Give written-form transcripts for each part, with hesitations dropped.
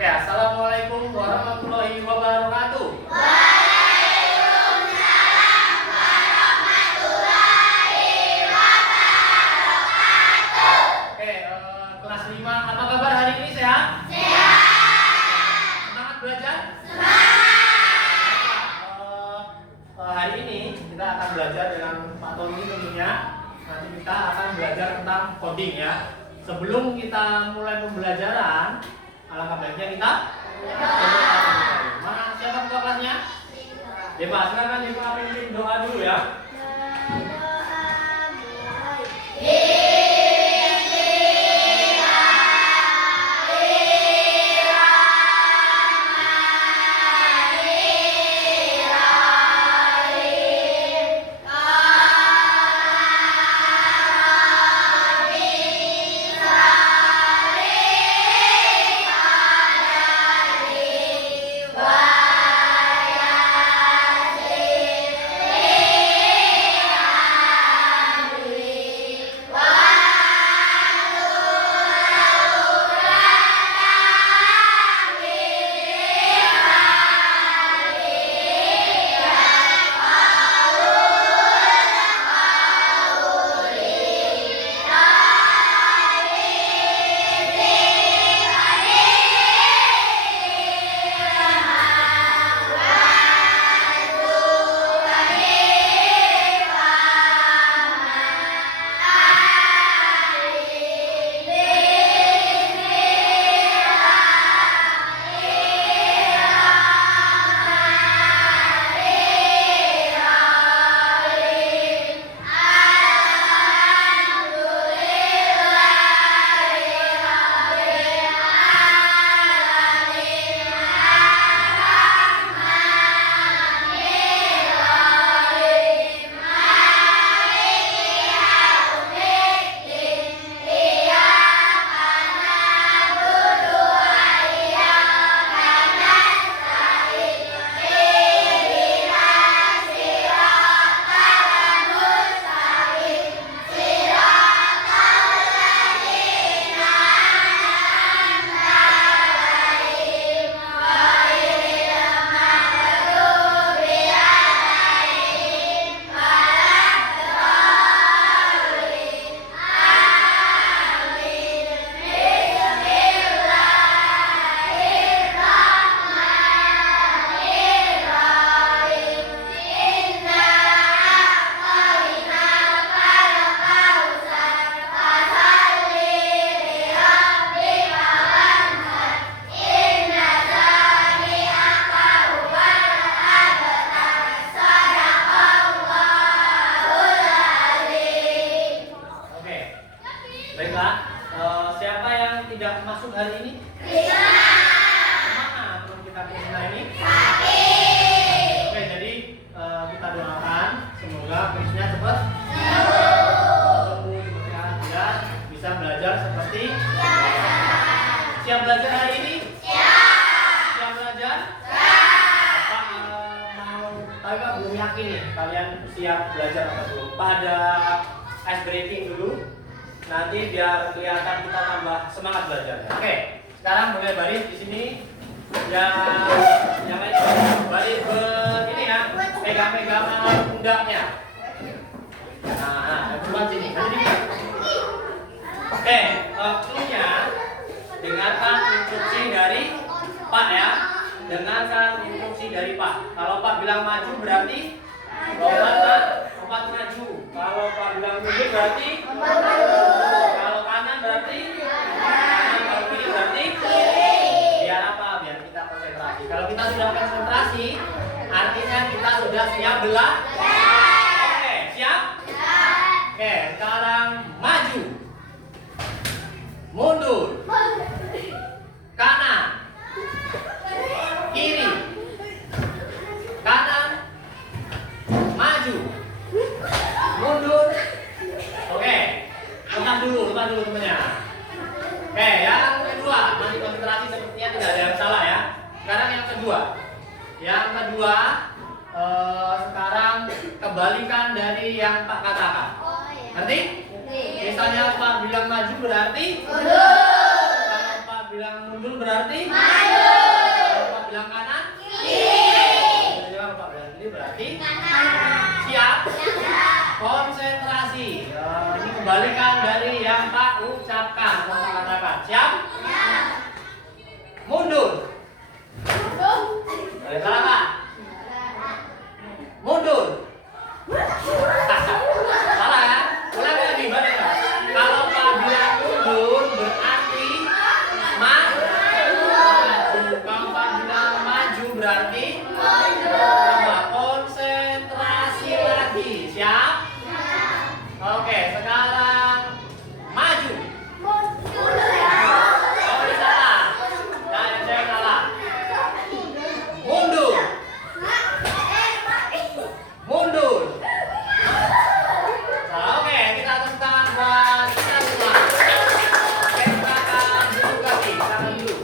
Oke, assalamualaikum warahmatullahi wabarakatuh. Waalaikumsalam warahmatullahi wabarakatuh. Oke, kelas 5, apa kabar hari ini, sehat? Sehat. Semangat belajar? Hari ini kita akan belajar dengan Pak Tony tentunya. Nanti kita akan belajar tentang coding ya. Sebelum kita mulai pembelajaran, alangkah baiknya kita mana siapa ketua kelasnya? Dewa, silakan Dewa pimpin doa dulu ya. Baiklah, siapa yang tidak masuk hari ini? Mana belum kita Krisna ini? Oke, jadi kita doakan semoga Krisna cepat sembuh, cepat sehat, bisa belajar seperti siap belajar hari ini? Siap belajar? Pak Pak belum yakin nih kalian siap belajar apa belum? Pada ice breaking dulu. Nanti biar kelihatan kita tambah semangat belajar. Oke, sekarang mulai baris di sini. Yang lain baris ini ya, pegang-pegang pundaknya. Nah, buat sini. Oke, cluenya dengarkan instruksi dari Pak ya. Dengarkan instruksi dari Pak. Kalau Pak bilang maju berarti lompat maju. Kalau Pak bilang mundur berarti kalau kanan berarti kanan, kalau kiri berarti biar apa? Biar kita konsentrasi. Kalau kita sudah konsentrasi, artinya kita sudah siap belajar. Oke, siap? Oke, sekarang maju, mundur, kanan, kiri, kanan, maju, mundur. Oke, lepas dulu temennya. Oke, yang kedua, masih konsentrasi sepertinya tidak ada yang salah ya. Sekarang yang kedua. Yang kedua, sekarang kebalikan dari yang Pak katakan. Ngerti? Misalnya Pak bilang maju berarti mundur. Kalau Pak bilang mundur berarti maju. bilang kanan. Kiri. Kalau Pak bilang kiri berarti siap. Konsentrasi. Ini kebalikan dari yang Pak ucapkan atau Pak katakan. Siap? Mundur. Salah Pak. Mundur. Salah ya? Ulang lagi balik. Kalau Pak bilang mundur berarti maju. Kalau Pak bilang maju berarti konsentrasi lagi. Siap? Oke, sekarang maju. Oh, ini salah. Ya, saya salah. Mundur. Mundur. Nah, oke, kita tepuk tangan buat kita semua. Oke, kita akan duduk lagi. Kita akan duduk.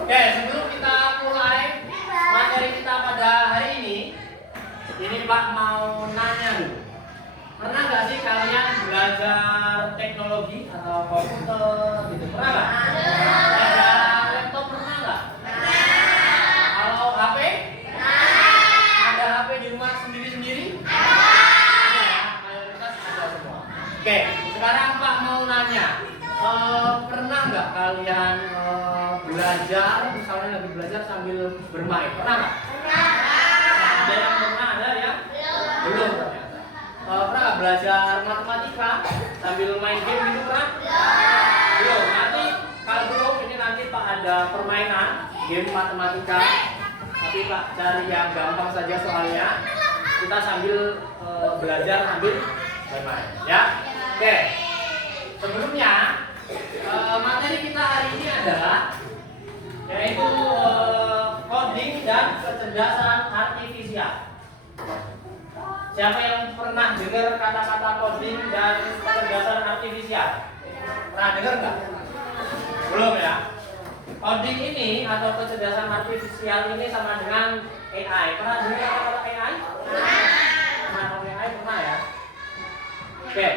Oke, sebelum kita mulai materi kita pada hari ini Pak mau nanya dulu. Pernah nggak sih kalian belajar teknologi atau komputer gitu? Pernah nggak? Ada laptop pernah nggak? Kalau HP? Ada HP di rumah sendiri-sendiri? Ada ya, mayoritas ada semua. Oke, sekarang Pak mau nanya. Pernah nggak kalian belajar, misalnya lagi belajar sambil bermain? Pernah nggak? Ada yang pernah, ada ya? Belum ternyata. Pernah nggak belajar matematika sambil main game gitu pernah? Belum. Nanti kalau belum, ini nanti Pak ada permainan game matematika. Tapi Pak cari yang gampang saja soalnya. Kita sambil belajar sambil bermain, ya. Oke. Sebelumnya materi kita hari ini adalah yaitu coding dan kecerdasan artifisial. Siapa yang pernah dengar kata-kata coding dan kecerdasan artifisial? Pernah dengar nggak? Belum ya? Coding ini atau kecerdasan artifisial ini sama dengan AI. Pernah dengar kata-kata AI? Pernah AI pernah ya? Oke.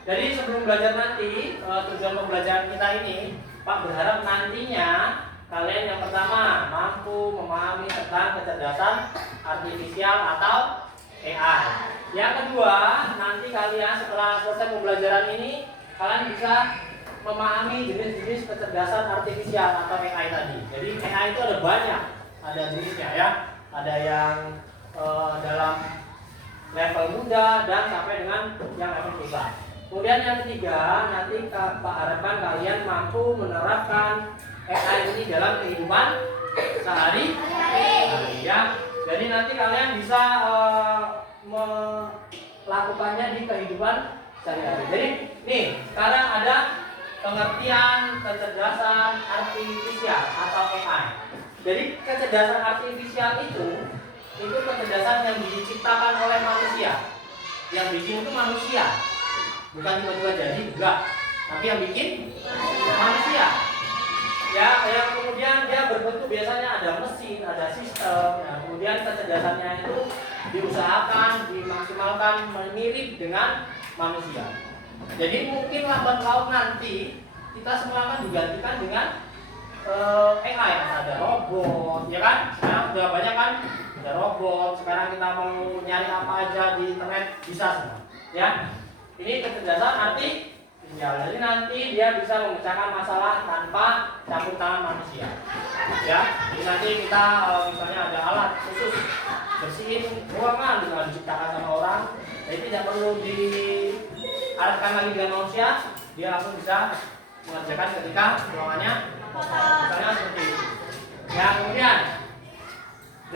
Jadi sebelum belajar nanti, tujuan pembelajaran kita ini, Pak berharap nantinya kalian yang pertama mampu memahami tentang kecerdasan artifisial atau AI. Yang kedua, nanti kalian setelah selesai pembelajaran ini, kalian bisa memahami jenis-jenis kecerdasan artifisial atau AI tadi. Jadi AI itu ada banyak, ada jenisnya ya. Ada yang dalam level mudah dan sampai dengan yang level besar. Kemudian yang ketiga, nanti Pak harapkan kalian mampu menerapkan AI ini dalam kehidupan sehari-hari ya. Jadi nanti kalian bisa melakukannya di kehidupan sehari-hari. Jadi nih, sekarang ada pengertian kecerdasan artifisial atau AI. Jadi kecerdasan artifisial itu kecerdasan yang diciptakan oleh manusia. Yang bikin itu manusia. Bukan tiba-tiba jadi, enggak. Tapi yang bikin manusia. Ya, yang kemudian dia berbentuk biasanya ada mesin, ada sistem. Nah, kemudian kecerdasannya itu diusahakan, dimaksimalkan mirip dengan manusia. Jadi mungkin lambat laun nanti kita semua akan digantikan dengan AI. Ada robot, ya kan? Sekarang sudah banyak kan? Ada robot. Sekarang kita mau nyari apa aja di internet bisa semua. Ya. Ini kecerdasan artifisial. Jadi nanti dia bisa memecahkan masalah tanpa campur tangan manusia. Ya, jadi nanti kita misalnya ada alat khusus bersihin ruangan yang diciptakan sama orang, jadi tidak perlu diarahkan lagi dengan manusia, dia langsung bisa mengerjakan ketika ruangannya misalnya seperti itu. Ya, kemudian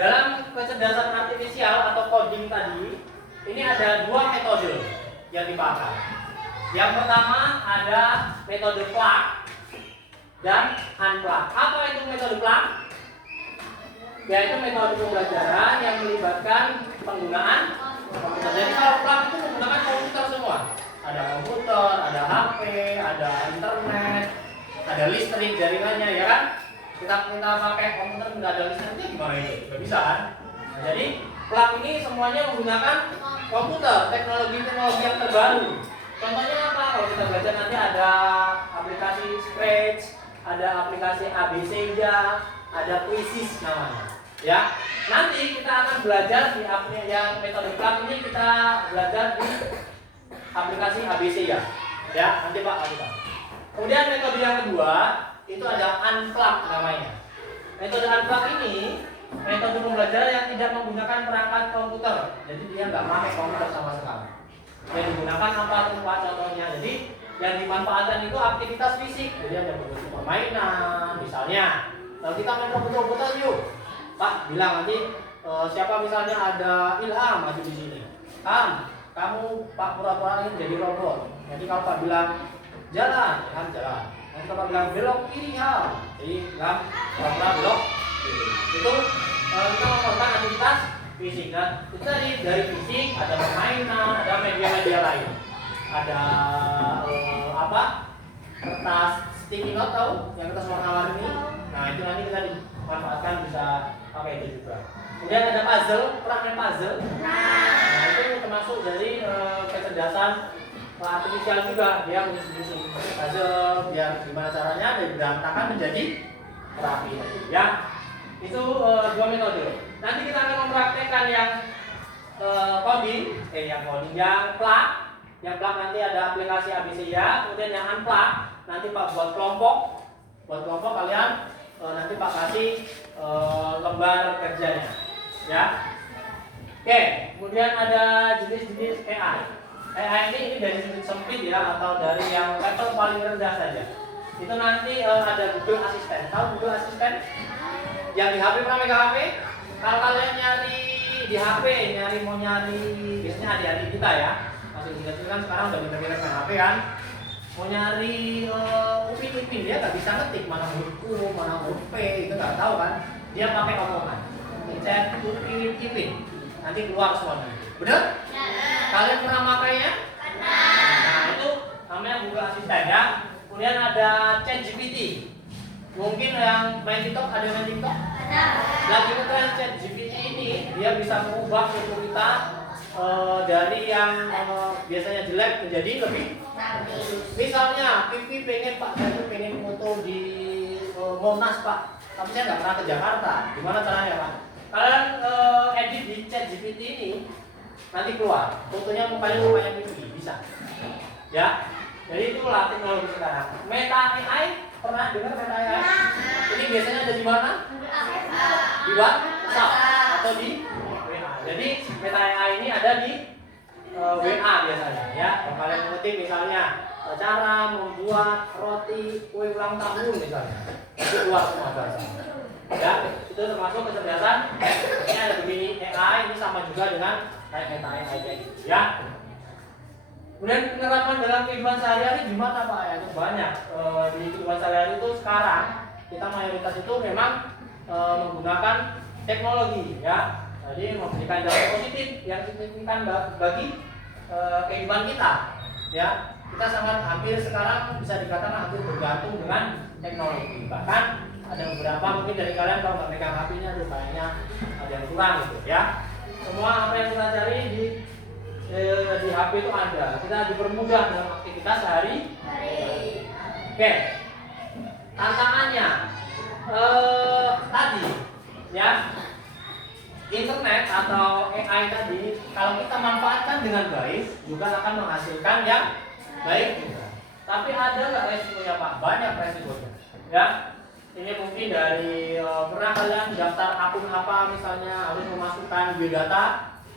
dalam kecerdasan artifisial atau coding tadi, ini ada dua metode yang dipakai. Yang pertama ada metode plug dan unplug. Apa itu metode plug? Yaitu metode pembelajaran yang melibatkan penggunaan komputer. Jadi kalau plug itu menggunakan komputer semua. Ada komputer, ada HP, ada internet, ada listrik jaringannya, ya kan? Kita pakai komputer nggak ada listriknya gimana itu? Nggak bisa kan? Nah, jadi plug ini semuanya menggunakan komputer, teknologi yang terbaru. Contohnya apa? kalau kita belajar nanti ada aplikasi Scratch, ada aplikasi ABC ya, ada Quizzes namanya. Ya, nanti kita akan belajar di aplikasi yang metode plug ini kita belajar di aplikasi ABC ya. Ya, nanti Pak kita. Kemudian metode yang kedua itu ada unplug namanya. Metode unplug ini metode pembelajaran yang tidak menggunakan perangkat komputer. Jadi dia nggak pakai komputer sama sekali. Yang digunakan apa tuh Pak contohnya? Jadi yang dimanfaatkan itu aktivitas fisik. Jadi ada bentuk permainan, misalnya kita main robot-robotan yuk. Pak bilang nanti siapa misalnya ada Ilham maju di sini. Kamu Pak pura-pura ingin jadi robot. Jadi kalau Pak bilang jalan, Ilham jalan. Nanti kalau Pak bilang belok kiri ya, jadi Ilham pura-pura belok kiri. Itu kita melakukan aktivitas fisik. Dan itu tadi dari fisik ada permainan, ada media-media lain. Ada kertas sticky note tahu yang kertas warna-warni. Nah itu nanti kita dimanfaatkan bisa pakai itu juga. Kemudian ada puzzle, pernah main puzzle? Nah itu termasuk dari kecerdasan artifisial juga. Dia menyusun puzzle biar gimana caranya dari berantakan menjadi rapi. Ya itu dua metode. Nanti kita akan mempraktekkan yang yang plug. Yang plug nanti ada aplikasi ABC ya. Kemudian yang unplug nanti Pak buat kelompok. Buat kelompok kalian nanti Pak kasih lembar kerjanya. Ya. Oke, kemudian ada jenis-jenis AI. AI ini dari sudut sempit ya atau dari yang level paling rendah saja. Itu nanti ada Google Assistant. Tahu Google Assistant? Yang di HP pernah megang HP? Kalau kalian nyari di HP, mau nyari biasanya adik-adik kita ya. Masih kecil kan sekarang udah pintar-pintar main HP kan. Mau nyari upin-ipin dia nggak bisa ngetik mana huruf U, mana huruf P, itu nggak tahu kan. Dia pakai omongan. Pencet upin-ipin. Nanti keluar semuanya. Bener? Kalian pernah makainya? Nah itu namanya Google Assistant ya. Kemudian ada ChatGPT. Mungkin yang main TikTok, ada yang main TikTok? Lagi ngetren ChatGPT ini dia bisa mengubah foto kita dari yang biasanya jelek menjadi lebih. Misalnya Pipi pengen Pak Jatu pengen foto di Monas Pak, tapi saya nggak pernah ke Jakarta. Gimana caranya Pak? Kalian edit di ChatGPT ini nanti keluar fotonya mukanya Pipi bisa. Ya, jadi itulah teknologi sekarang. Meta AI pernah dengar Meta AI? Ini biasanya ada di mana? Di WhatsApp atau di WA. Jadi Meta AI ini ada di WA biasanya ya. Kalau kalian mengetik misalnya cara membuat roti kue ulang tahun misalnya, itu keluar semua bahasanya. Ya, itu termasuk kecerdasan. Ini ada begini AI ini sama juga dengan kayak Meta AI kayak gitu ya. Kemudian penerapan dalam kehidupan sehari-hari gimana Pak? Ya, itu banyak. Di kehidupan sehari-hari itu sekarang kita mayoritas itu memang menggunakan teknologi ya. Jadi memberikan dampak positif yang signifikan bagi kehidupan kita. Ya, kita sangat hampir sekarang bisa dikatakan hampir bergantung dengan teknologi. Bahkan ada beberapa mungkin dari kalian kalau nggak megang HP-nya tuh kayaknya ada yang kurang gitu ya. Semua apa yang kita cari di HP itu ada. Kita dipermudah dalam aktivitas sehari-hari. Oke. Tantangannya tadi ya. Internet atau AI tadi kalau kita manfaatkan dengan baik juga akan menghasilkan yang baik juga. Tapi ada nggak resikonya Pak? Banyak resikonya. Ya. Ini mungkin dari pernah kalian daftar akun apa misalnya harus memasukkan biodata,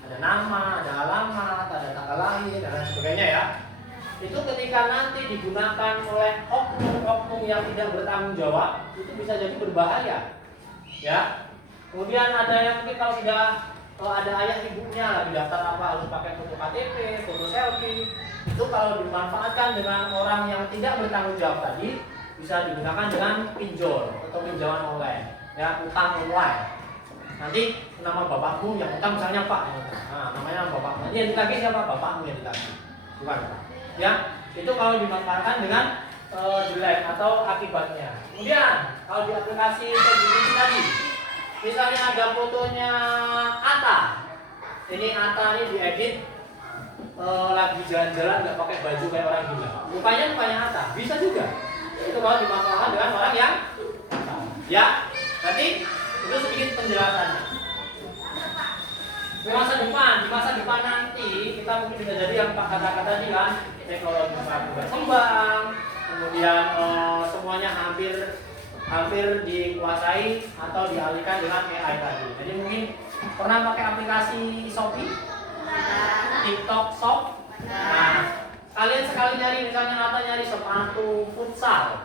ada nama, ada alamat, ada tanggal lahir dan lain sebagainya ya. Itu ketika nanti digunakan oleh oknum-oknum yang tidak bertanggung jawab, itu bisa jadi berbahaya. Ya. Kemudian ada yang mungkin kalau sudah ada ayah ibunya lagi daftar apa harus pakai foto KTP, foto selfie. Itu kalau dimanfaatkan dengan orang yang tidak bertanggung jawab tadi bisa digunakan dengan pinjol atau pinjaman online, ya utang online. Nanti nama bapakmu yang utang misalnya Pak, nah namanya bapakmu. Ini yang ditagih siapa? Bapakmu yang ditagih, bukan Pak. Ya itu kalau dimanfaatkan dengan jelek atau akibatnya. Kemudian kalau di aplikasi ChatGPT tadi, misalnya ada fotonya Atta. Ini Atta ini diedit lagi jalan-jalan nggak pakai baju kayak orang gila. Mukanya Atta, bisa juga. Itu kalau dimasalahkan dengan orang yang ya. Nanti itu sedikit penjelasannya. Di masa depan nanti kita mungkin bisa jadi yang kata-kata tadi kan, teknologi berkembang, kemudian semuanya hampir dikuasai atau dialihkan dengan AI tadi. Jadi mungkin pernah pakai aplikasi Shopee, TikTok Shop. Nah, kalian sekali nyari misalnya nyari sepatu futsal,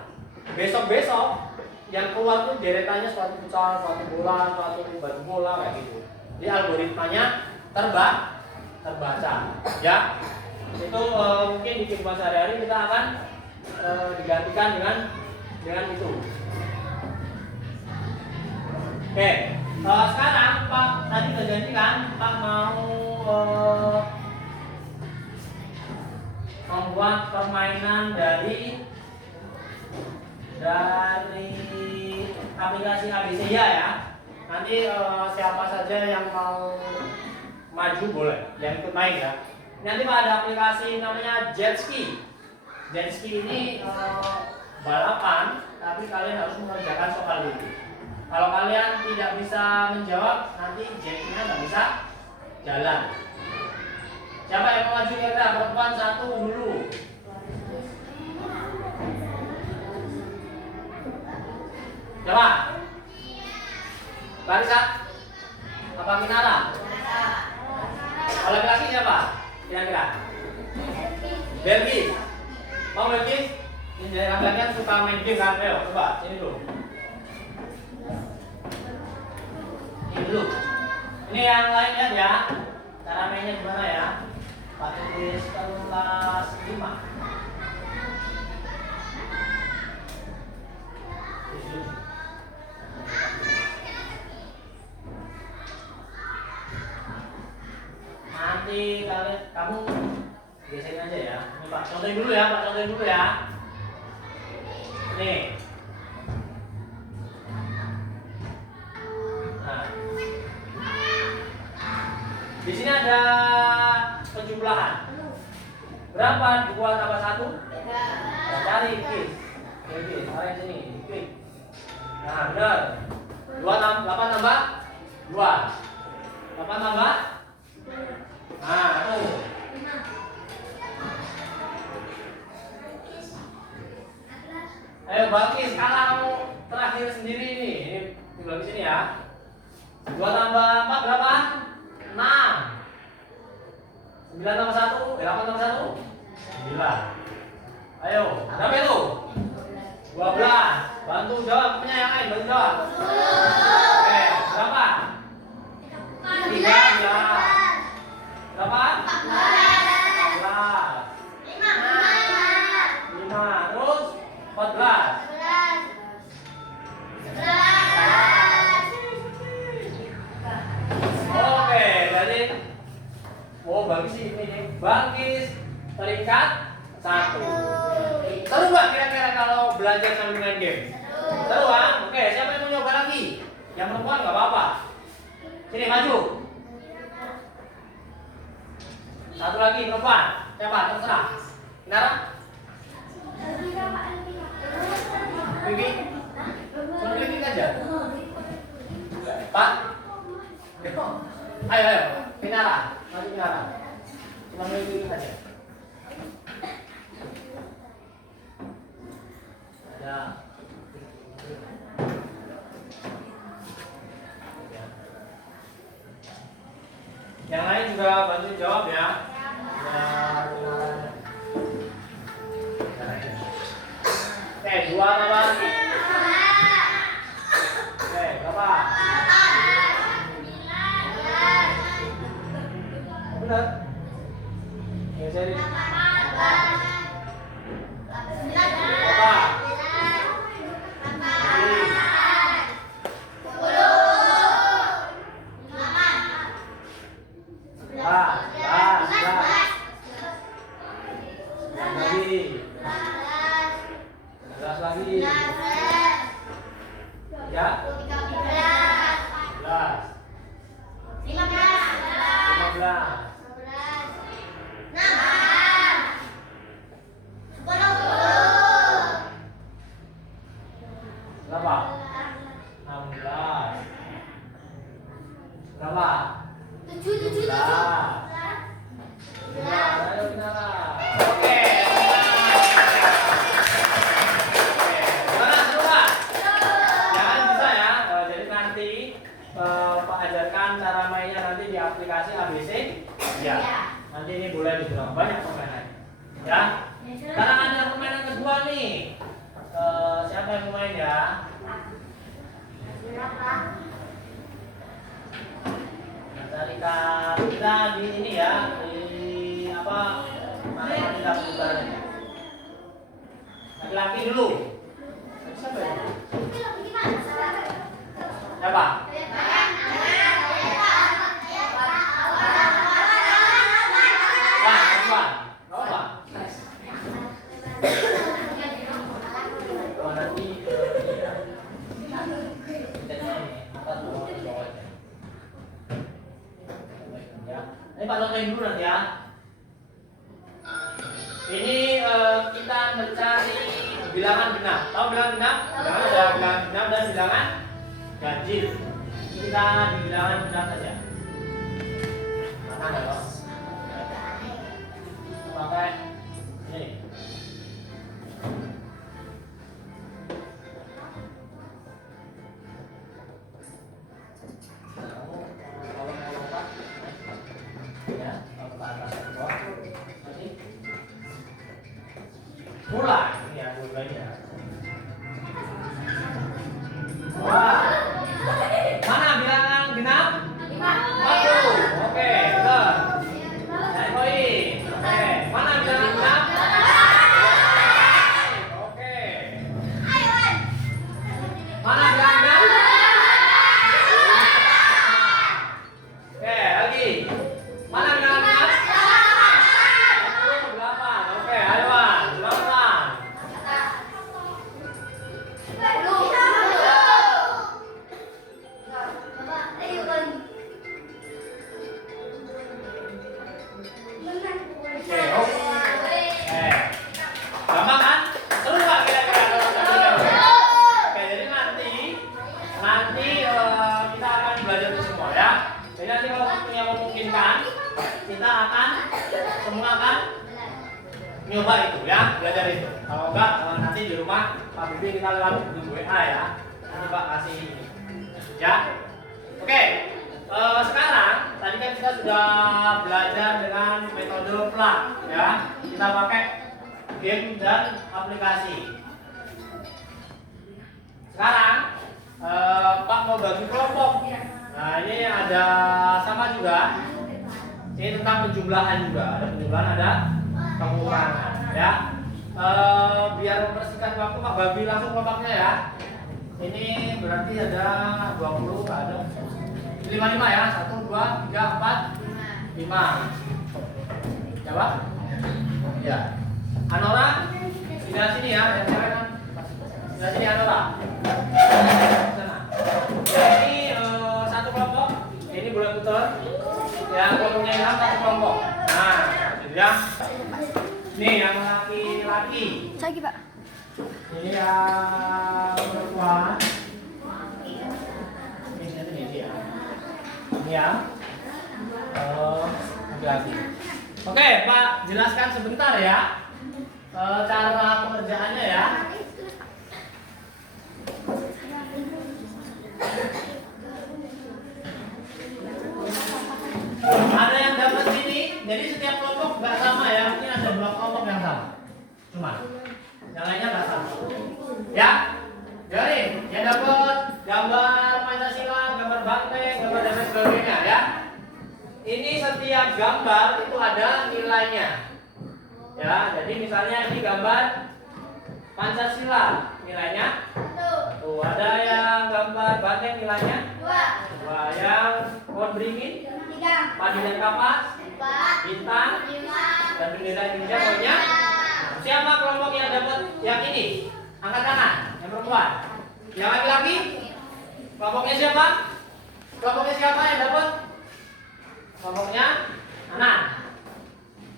besok yang keluar tuh deretannya sepatu futsal, sepatu bola, sepatu baju bola kayak gitu. Jadi algoritmanya terbaca, ya. Itu mungkin di kehidupan sehari-hari kita akan digantikan dengan itu. Oke, sekarang Pak tadi udah janjikan Pak mau membuat permainan dari aplikasi ABC ya. Nanti siapa saja yang mau maju boleh, yang ikut main ya. Nanti Pak ada aplikasi namanya Jetski. Jetski ini balapan, tapi kalian harus mengerjakan soal dulu. Kalau kalian tidak bisa menjawab, nanti jetnya nggak bisa jalan. Siapa yang mau maju kira-kira? Perempuan satu dulu. Coba. Larissa? Apa Minara? Kalau laki-laki siapa? Kira-kira? Belgi. Mau Belgi? Ini dari laki-laki suka main game kan? Ayo, coba sini dulu. Ini dulu. Ini yang lainnya ya. Cara mainnya gimana ya? Pak tulis kelas 5. Nanti kamu geserin aja ya. Ini Pak, contohin dulu ya, Pak, contohin dulu ya. Nih. Nah. Di sini ada penjumlahan. Berapa 2 tambah 1? Nah, cari klik. Klik, tarik sini, klik. Nah, benar. 8 tambah 2. 8 tambah. Nah, tuh. Ayo Balkis, kalau terakhir sendiri nih. Ini tinggal di sini ya. 2 tambah 4 berapa? 6. 9 tambah 1, 8 tambah 1? 9. Ayo, berapa itu? 12. Bantu jawab, punya yang lain, bantu jawab. Oke, berapa? 3 ya. Berapa? 14. 5. Terus 14. Oke, jadi bagus sih ini. Balkis peringkat 1. Seru nggak kira-kira kalau belajar sambil main game? Seru kan? Oke, siapa yang mau nyoba lagi? Yang perempuan nggak apa-apa. Sini maju. Satu lagi perempuan. Siapa? Terserah. Nara? Bibi? Suruh klik aja. Pak? Ayo. Pinara. Maju Pinara. Cuma klik aja. Ada. Yang lain juga bantu jawab ya. Oke, 2 tambah. Oke, berapa? Benar. Oke, jadi. Berapa? 11 lagi. Ya. 15. 15. 16. Ya. Nanti ini boleh dibilang banyak permainan. Ya. Sekarang ada permainan kedua nih. Siapa yang main ya? Carikan kita di ini ya, di apa? Mana putarnya? Laki-laki dulu. Siapa ya? Siapa? Ini Pak Tonton dulu nanti ya. Ini kita mencari bilangan genap. Tahu bilangan genap? Bilangan ada bilangan genap dan bilangan ganjil. Kita di bilangan genap saja. Mana ada kok? Pakai ini. Mulai ya, mulainya. Wah. Mana bilangan genap? 1. Oke, betul. Dari poin. Oke, mana bilangan genap? Oke. Mana bilangan genap? Oke, lagi. Mana bilangan genap? 8. Oke, ayo Wan. Gampang kan? Seru nggak kira-kira kalau kita belajar? Oke, jadi nanti kita akan belajar itu semua ya. Jadi nanti kalau waktunya memungkinkan, kita akan semua akan nyoba itu ya, belajar itu. Kalau enggak, nanti di rumah Pak Bibi kita lewat WA ya. Nanti Pak kasih ini. Ya. Oke. Sekarang tadi kan kita sudah belajar dengan metode plug ya. Kita pakai game dan aplikasi. Sekarang Pak mau bagi kelompok. Nah ini ada sama juga. Ini tentang penjumlahan juga. Ada penjumlahan, ada pengurangan ya. Biar mempersingkat waktu Pak bagi langsung kelompoknya ya. Ini berarti ada 20 ada 55 ya. 1, 2, 3, 4, 5. Jawab? Ya. Anora, sebelah sini ya, yang cewek kan. Sebelah sini Anora. Sana. Ya, ini satu kelompok. Ini boleh putar. Yang kelompoknya Ilham satu kelompok. Nah, jadi ya. Nih yang laki-laki. Lagi Pak. Ini yang perempuan. Ini dia. Ini ya. Laki-laki. Oke, Pak, jelaskan sebentar ya. Cara pengerjaannya ya. Ada yang dapat ini, jadi setiap kelompok nggak sama ya. Ini ada 2 kelompok yang sama. Cuma yang lainnya nggak sama. Ya, jadi yang dapat gambar Pancasila, gambar banteng, gambar dan lain sebagainya ya. Ini setiap gambar itu ada nilainya. Ya, jadi misalnya ini gambar Pancasila, nilainya 1. Ada yang gambar banteng nilainya 2. Yang pohon beringin, 3. padi dan kapas, 4. bintang, 5. dan bendera Indonesia pokoknya. Siapa kelompok yang dapat yang ini? Angkat tangan, yang perempuan. Yang laki-laki? Kelompoknya siapa? Kelompoknya siapa yang dapat? Kelompoknya Anan.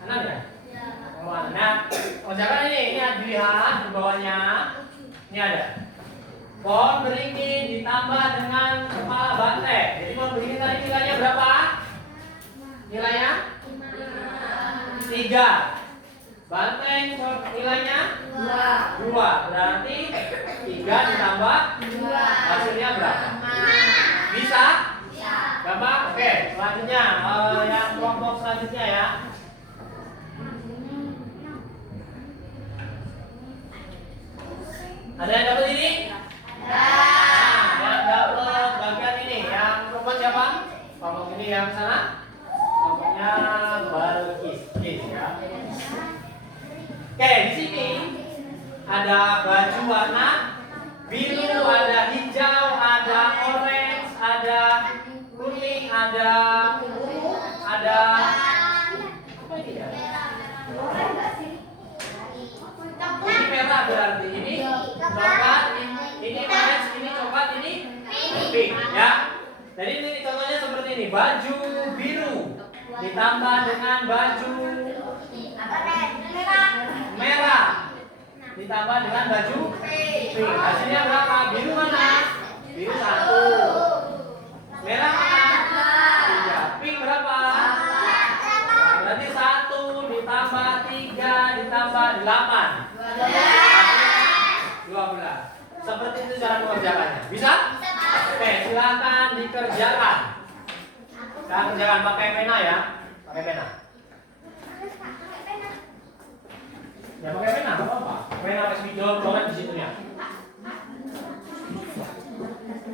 Anan ya? Nah, jangan ini dilihat di bawahnya. Ini ada pohon beringin ditambah dengan kepala banteng. Jadi pohon beringin tadi nilainya berapa? Nilainya 3. Banteng nilainya 2. Berarti 3 ditambah 2 hasilnya berapa? Bisa? Gampang? Oke, selanjutnya yang kelompok selanjutnya ya. Ada yang dapat ini? Nah, yang dapat bagian ini, yang perempuan siapa? Kelompok ini yang sana? Kelompoknya Balkis, ya. Oke, di sini ada baju warna biru, ada hijau, ada orange, ada kuning, ada ungu, ada apa ini ya? Ini merah berarti ini coklat, ini orange, ini coklat, ini pink, ya. Jadi ini contohnya seperti ini, baju biru ditambah dengan baju merah ditambah dengan baju pink. Hasilnya berapa? Biru mana? Biru 1. Merah mana? 3. Pink berapa? Berarti 1 ditambah 3 ditambah 8. 12. Seperti itu cara mengerjakannya. Bisa? Oke, silakan dikerjakan. Kita kerjakan pakai pena ya. Pakai pena. Ya pakai pena, nggak apa-apa. Pena pakai spidol, coret di situ ya.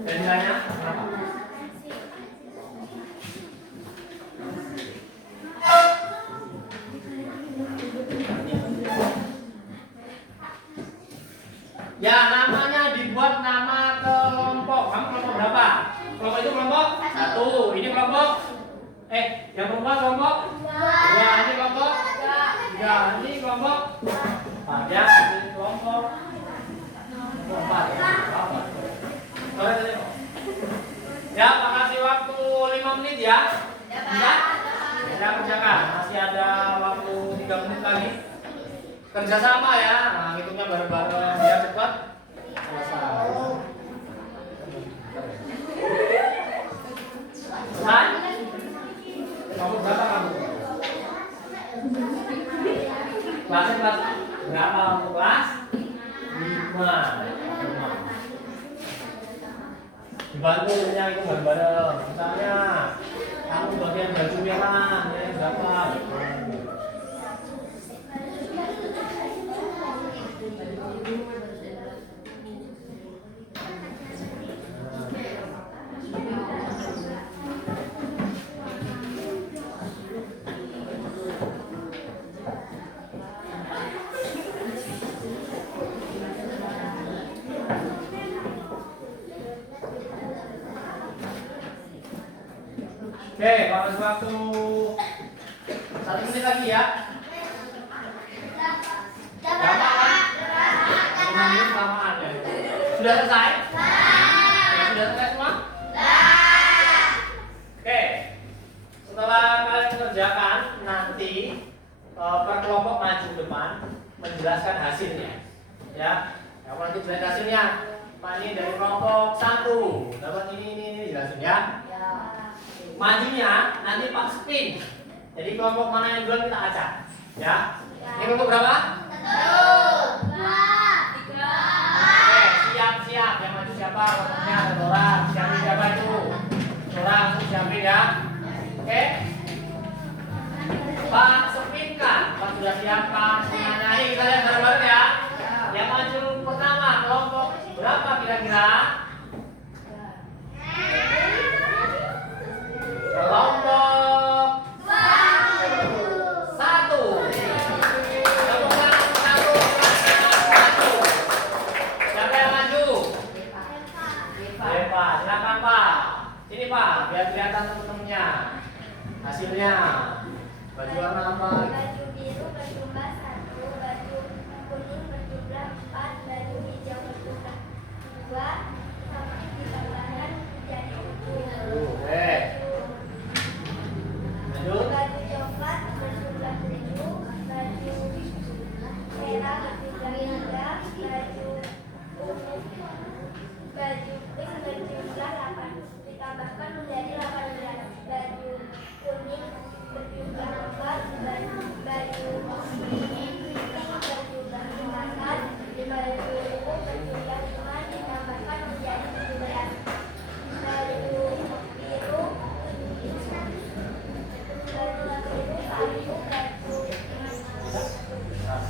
Dan nilainya berapa? Ya, namanya dibuat nama kelompok. Kamu kelompok berapa? Kelompok itu kelompok 1. Ini kelompok yang perempuan kelompok 2. Ini kelompok 3. Ini kelompok 4 ya. Ini kelompok 4 ya. Ya, makasih waktu 5 menit ya. Bisa? Kita kerjakan. Masih ada waktu 3 menit lagi. Kerjasama ya. Nah, hitungnya bareng-bareng biar cepat selesai. Selesai? Kamu berapa kamu? Kelasnya kelas berapa kamu kelas? 5. Dibantu ya itu bareng-bareng. Misalnya kamu bagian baju merah, ya berapa? Oke, kalau waktu 1 menit lagi ya. Gampang kan? 5 menit samaan ya. Sudah selesai? Ya, sudah selesai semua? Oke. Setelah kalian kerjakan, nanti per kelompok maju depan menjelaskan hasilnya. Ya. Kamu nanti jelaskan hasilnya. Pak ini dari kelompok 1 dapat ini jelasin ya. Majunya nanti Pak spin. Jadi kelompok mana yang duluan kita acak. Ya. Ini kelompok berapa? 1, 2, 3. Oke, siap-siap. Yang maju siapa? Kelompoknya ada orang. Siapin siapa itu? Orang siapin ya. Oke. Pak spinkan. Pak sudah siapkan semuanya. Ini kita lihat bareng-bareng ya. Yang maju pertama kelompok berapa kira-kira? Kelompok 1. Kelompok 1. Siapa yang maju? Eva, silakan Pak. Sini Pak, biar kelihatan teman-temannya. Hasilnya. Baju warna apa? Baju biru berjumlah 1, baju kuning berjumlah 4, baju hijau berjumlah 2,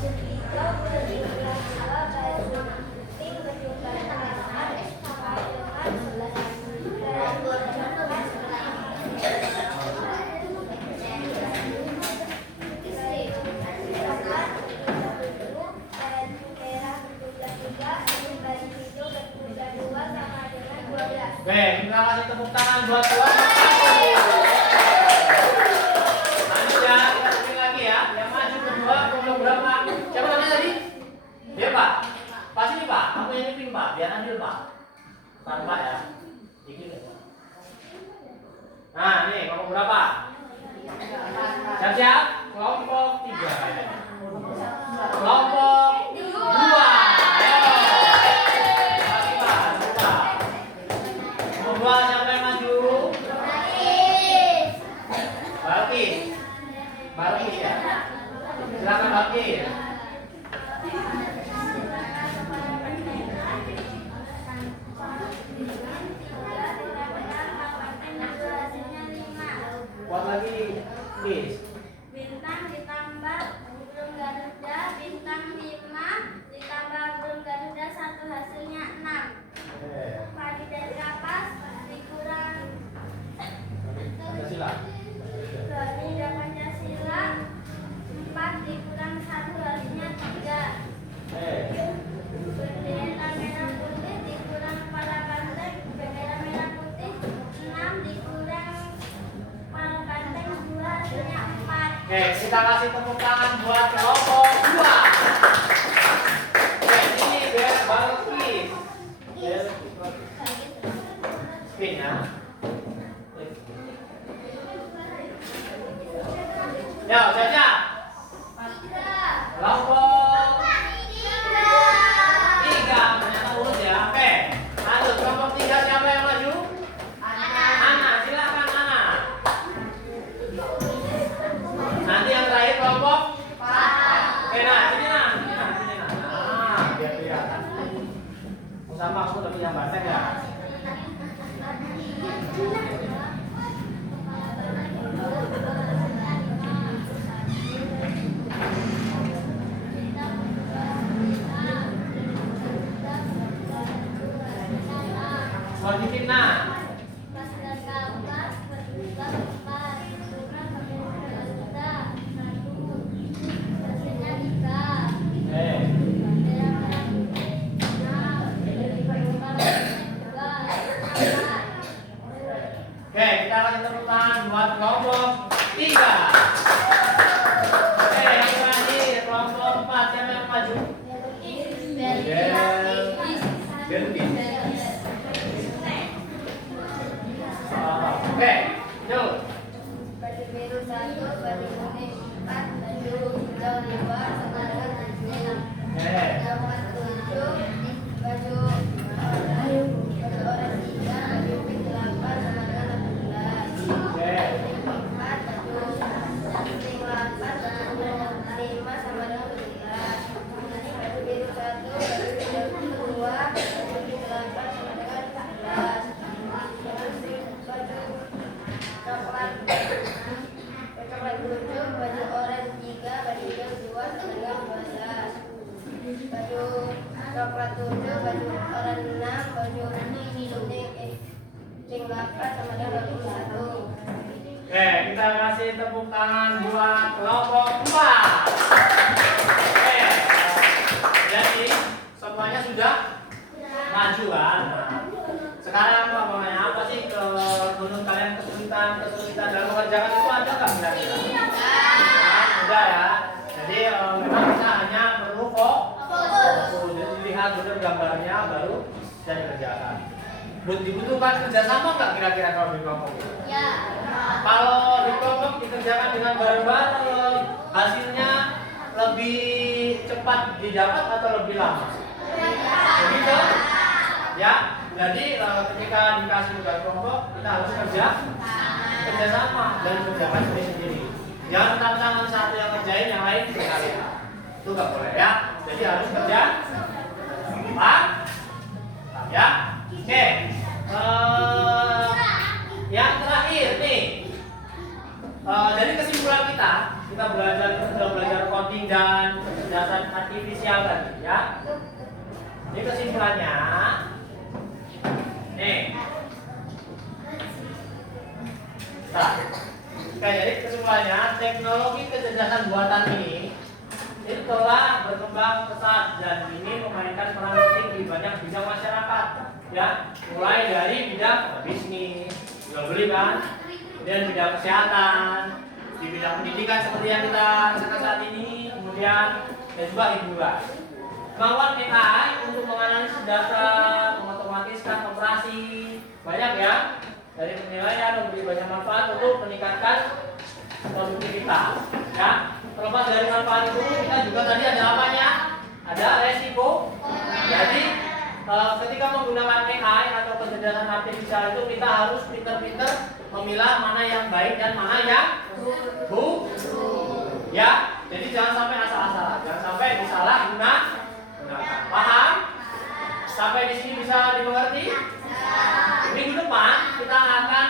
Sudito berjumlah 2, baju pink berjumlah 8, Pademan 11, dan Borjumlah 12. Oke, kita kasih tepuk tangan buat tuan. Lanjut ya, kita cek lagi ya. Yang maju kedua nomor berapa? Siapa namanya tadi? Dia Pak. Pas ini Pak, aku yang pink Pak, biar adil Pak. Bukan Pak ya. Dikit ya. Nah, ini nomor berapa? Siap-siap? Kelompok 3. Kelompok 2. Dua siapa yang maju? Balkis. Balkis ya. Silakan Balkis. Buat lagi, Kis. Bintang ditambah burung Garuda, bintang 5 ditambah burung Garuda 1 hasilnya 6. Padi dan kapas dikurang Pancasila. Padi dan Pancasila 4 dikurang 1 hasilnya 3. Bendera merah putih dikurang kepala banteng, bendera merah putih 6 dikurang kepala banteng 2 hasilnya 4. Oke, kita kasih tepuk tangan buat kelompok 2. Oke, ini biar Balkis. Spin ya. Ya, siap-siap. Kelompok 3. Ternyata urut ya. Oke. Lanjut kelompok 3 siapa yang maju? Ana, silakan Ana. Nanti yang terakhir kelompok 4. Oke, nah, sini nah. Nah, biar kelihatan. Sama aku lebih yang banteng ya. Mau difitnah. Oke, kita kasih tepuk tangan buat kelompok 3. Oke, yang terakhir kelompok 4 siapa yang maju? Belkis. Oke, yuk. Baju biru 1, baju kuning 4, baju hijau 5 sama dengan hasilnya 6. Gambar 7, baju oranye 3, baju pink 8 sama dengan 18. Kuning 4, baju pink 8, baju 5 sama dengan 11. Baju biru 1, baju hijau 2, baju pink 8 sama dengan 14. Coklat 7, baju oranye 3, baju hijau 2 sama dengan 12. Baju coklat 7, baju oranye 6, baju kuning pink 8 sama dengan 21. Oke, kita kasih tepuk tangan buat kelompok 4. Oke, jadi semuanya sudah maju kan? Nah, sekarang apa sih menurut kalian kesulitan dalam mengerjakan itu ada nggak kira-kira? Udah ya. Jadi memang kita hanya perlu fokus. Jadi lihat benar gambarnya baru bisa dikerjakan. Dibutuhkan kerjasama nggak kira-kira kalau di kelompok? Ya. Kalau di kelompok dikerjakan dengan bareng-bareng, hasilnya lebih cepat didapat atau lebih lama? Begitu? Ya. Jadi ketika dikasih tugas kelompok, kita harus kerjasama dan kerjakan sendiri-sendiri. Jangan tantangan satu yang kerjain, yang lain tinggalin. Itu nggak boleh ya. Jadi harus kerja. Paham? Ya. Oke. Yang terakhir nih. Dari kesimpulan kita, kita sudah belajar coding dan kecerdasan artifisial tadi ya. Ini kesimpulannya. Nih. Nah, jadi kesimpulannya teknologi kecerdasan buatan ini itu telah berkembang pesat dan ini memainkan peran penting di banyak bidang masyarakat ya, mulai dari bidang bisnis, jual beli kan, kemudian bidang kesehatan, di bidang pendidikan seperti yang kita rasakan saat ini, kemudian dan juga hiburan. Kemampuan AI untuk menganalisis data, mengotomatiskan operasi banyak ya, dari penilaian memberi banyak manfaat untuk meningkatkan produktivitas ya. Terlepas dari manfaat itu, kita juga tadi ada apanya? Ada resiko. Jadi ketika menggunakan AI atau kecerdasan artifisial itu kita harus pintar-pintar memilah mana yang baik dan mana yang buruk. Ya, jadi jangan sampai asal-asalan, jangan sampai disalahgunakan. Paham? Sampai di sini bisa dimengerti? Minggu depan kita akan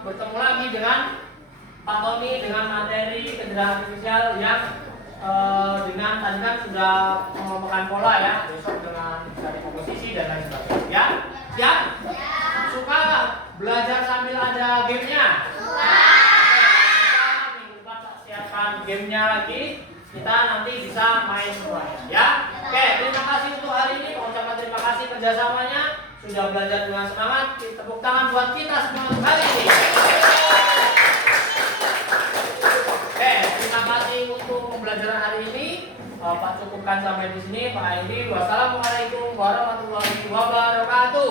bertemu lagi dengan Pak Tommy dengan materi kecerdasan artifisial yang dengan tadi kan sudah mengelompokkan pola ya, besok dengan dari komposisi dan lain sebagainya. Ya, siap? Suka nggak belajar sambil ada gamenya? Minggu depan siapkan gamenya lagi, kita nanti bisa main semuanya. Ya, oke. Terima kasih untuk hari ini. Mengucapkan terima kasih kerjasamanya. Sudah belajar dengan semangat. Tepuk tangan buat kita semua untuk hari ini. Oke, terima kasih untuk pembelajaran hari ini. Pak cukupkan sampai di sini. Pak Aidi, wassalamualaikum warahmatullahi wabarakatuh.